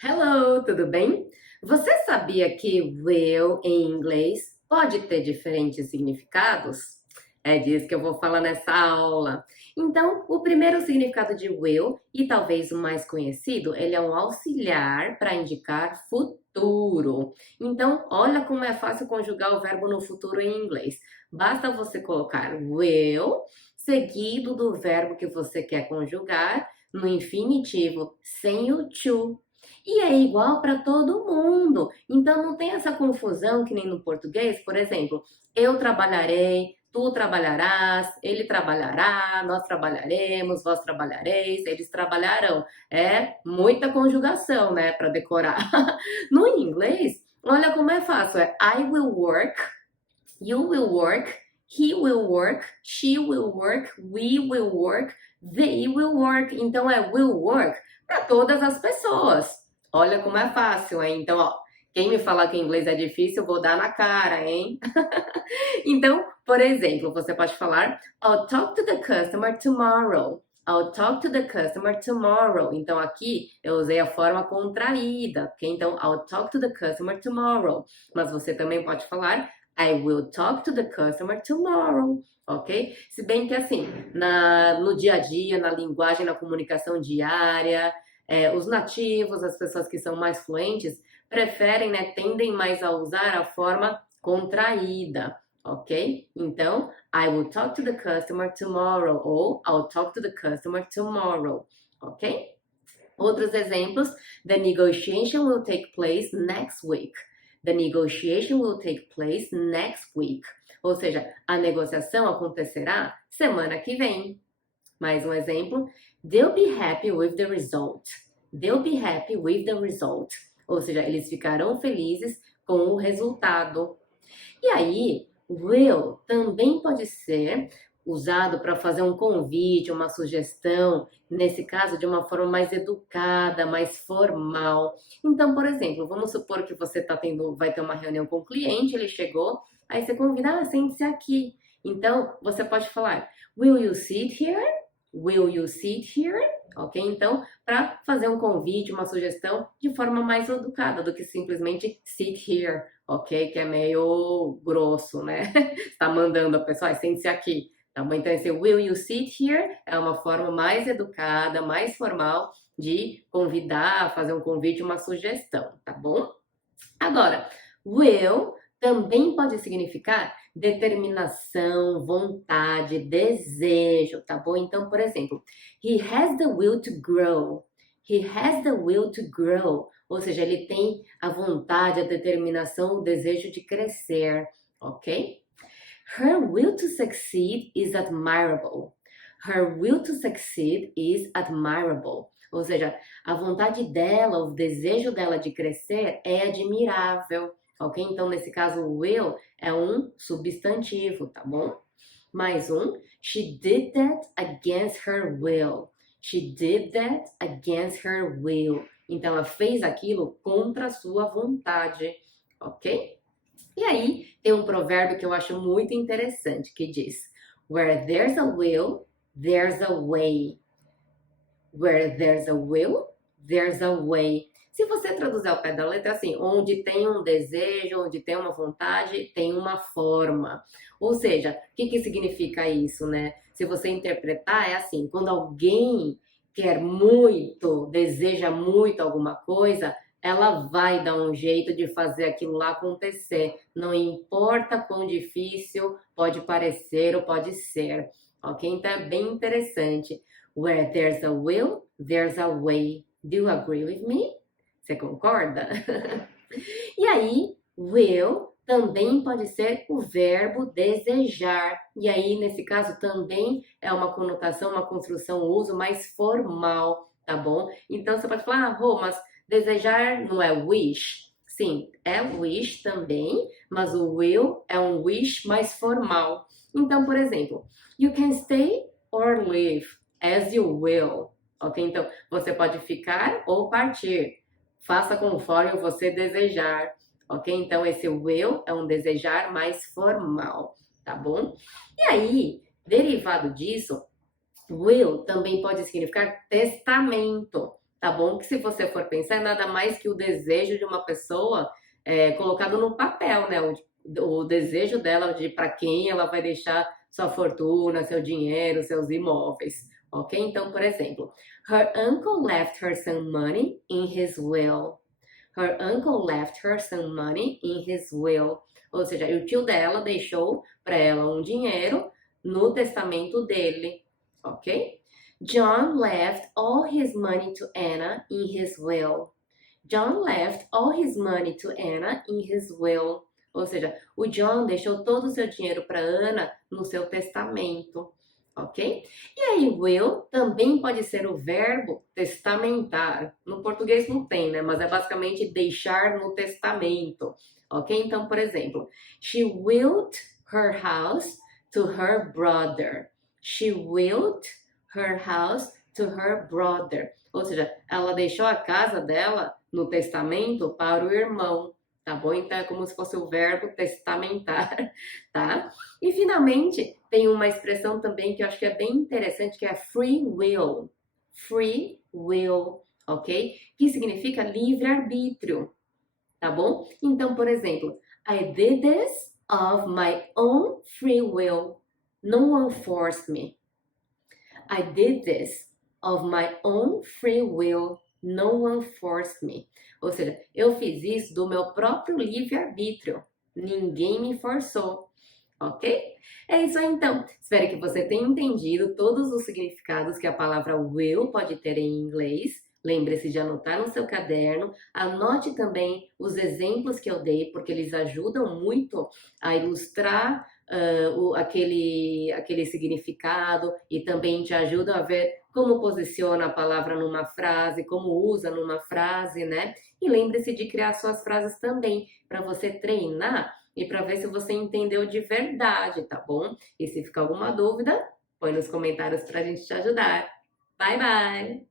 Hello, tudo bem? Você sabia que will em inglês pode ter diferentes significados? É disso que eu vou falar nessa aula. Então, o primeiro significado de will, e talvez o mais conhecido, ele é um auxiliar para indicar futuro. Então, olha como é fácil conjugar o verbo no futuro em inglês. Basta você colocar will seguido do verbo que você quer conjugar no infinitivo, sem o to. E é igual para todo mundo. Então não tem essa confusão que nem no português, por exemplo, eu trabalharei, tu trabalharás, ele trabalhará, nós trabalharemos, vós trabalhareis, eles trabalharão. É muita conjugação, né, para decorar. No inglês, olha como é fácil, é I will work, you will work, he will work, she will work, we will work, they will work. Então é will work para todas as pessoas. Olha como é fácil, hein? Então, ó, quem me falar que inglês é difícil, eu vou dar na cara, hein? Então, por exemplo, você pode falar I'll talk to the customer tomorrow. I'll talk to the customer tomorrow. Então, aqui eu usei a forma contraída, ok? Então, I'll talk to the customer tomorrow. Mas você também pode falar I will talk to the customer tomorrow, ok? Se bem que assim, no dia a dia, na linguagem, na comunicação diária, os nativos, as pessoas que são mais fluentes, preferem, né, tendem mais a usar a forma contraída, ok? Então, I will talk to the customer tomorrow ou I'll talk to the customer tomorrow, ok? Outros exemplos, the negotiation will take place next week. The negotiation will take place next week. Ou seja, a negociação acontecerá semana que vem. Mais um exemplo, they'll be happy with the result. They'll be happy with the result. Ou seja, eles ficarão felizes com o resultado. E aí, will também pode ser usado para fazer um convite, uma sugestão, nesse caso de uma forma mais educada, mais formal. Então, por exemplo, vamos supor que você vai ter uma reunião com o cliente, ele chegou, aí você convida, sente-se aqui. Então, você pode falar, will you sit here? Will you sit here? Ok? Então, para fazer um convite, uma sugestão de forma mais educada do que simplesmente sit here, ok? Que é meio grosso, né? Está mandando a pessoa, sente-se aqui. Tá bom? Então, esse will you sit here é uma forma mais educada, mais formal de convidar, fazer um convite, uma sugestão, tá bom? Agora, will também pode significar determinação, vontade, desejo, tá bom? Então, por exemplo, he has the will to grow. He has the will to grow. Ou seja, ele tem a vontade, a determinação, o desejo de crescer, ok? Her will to succeed is admirable. Her will to succeed is admirable. Ou seja, a vontade dela, o desejo dela de crescer é admirável, ok? Então, nesse caso, will é um substantivo, tá bom? Mais um, she did that against her will. She did that against her will. Então, ela fez aquilo contra a sua vontade, ok? E aí, tem um provérbio que eu acho muito interessante, que diz, where there's a will, there's a way. Where there's a will, there's a way. Se você traduzir ao pé da letra, assim, onde tem um desejo, onde tem uma vontade, tem uma forma. Ou seja, o que significa isso, né? Se você interpretar, é assim, quando alguém quer muito, deseja muito alguma coisa, ela vai dar um jeito de fazer aquilo lá acontecer. Não importa quão difícil pode parecer ou pode ser, ok? Então é bem interessante. Where there's a will, there's a way. Do you agree with me? Você concorda? E aí, will também pode ser o verbo desejar. E aí, nesse caso, também é uma conotação, uma construção, um uso mais formal, tá bom? Então, você pode falar, Rô, mas desejar não é wish? Sim, é wish também, mas o will é um wish mais formal. Então, por exemplo, you can stay or leave as you will, ok? Então, você pode ficar ou partir. Faça conforme você desejar, ok? Então, esse will é um desejar mais formal, tá bom? E aí, derivado disso, will também pode significar testamento, tá bom? Que se você for pensar, é nada mais que o desejo de uma pessoa colocado no papel, né? O desejo dela de para quem ela vai deixar sua fortuna, seu dinheiro, seus imóveis, ok? Então, por exemplo, her uncle left her some money in his will. Her uncle left her some money in his will. Ou seja, o tio dela deixou para ela um dinheiro no testamento dele, ok? John left all his money to Anna in his will. John left all his money to Anna in his will. Ou seja, o John deixou todo o seu dinheiro para Ana no seu testamento, ok? E aí, will também pode ser o verbo testamentar. No português não tem, né? Mas é basicamente deixar no testamento, ok? Então, por exemplo, she willed her house to her brother. She willed her house to her brother. Ou seja, ela deixou a casa dela no testamento para o irmão, tá bom? Então é como se fosse o verbo testamentar, tá? E finalmente tem uma expressão também que eu acho que é bem interessante, que é free will. Free will, ok? Que significa livre-arbítrio, tá bom? Então, por exemplo, I did this of my own free will. No one forced me. I did this of my own free will. No one forced me. Ou seja, eu fiz isso do meu próprio livre-arbítrio. Ninguém me forçou. Ok? É isso aí então. Espero que você tenha entendido todos os significados que a palavra will pode ter em inglês. Lembre-se de anotar no seu caderno. Anote também os exemplos que eu dei, porque eles ajudam muito a ilustrar aquele significado e também te ajudam a ver como posiciona a palavra numa frase, como usa numa frase, né? E lembre-se de criar suas frases também, para você treinar e para ver se você entendeu de verdade, tá bom? E se ficar alguma dúvida, põe nos comentários para a gente te ajudar. Bye, bye!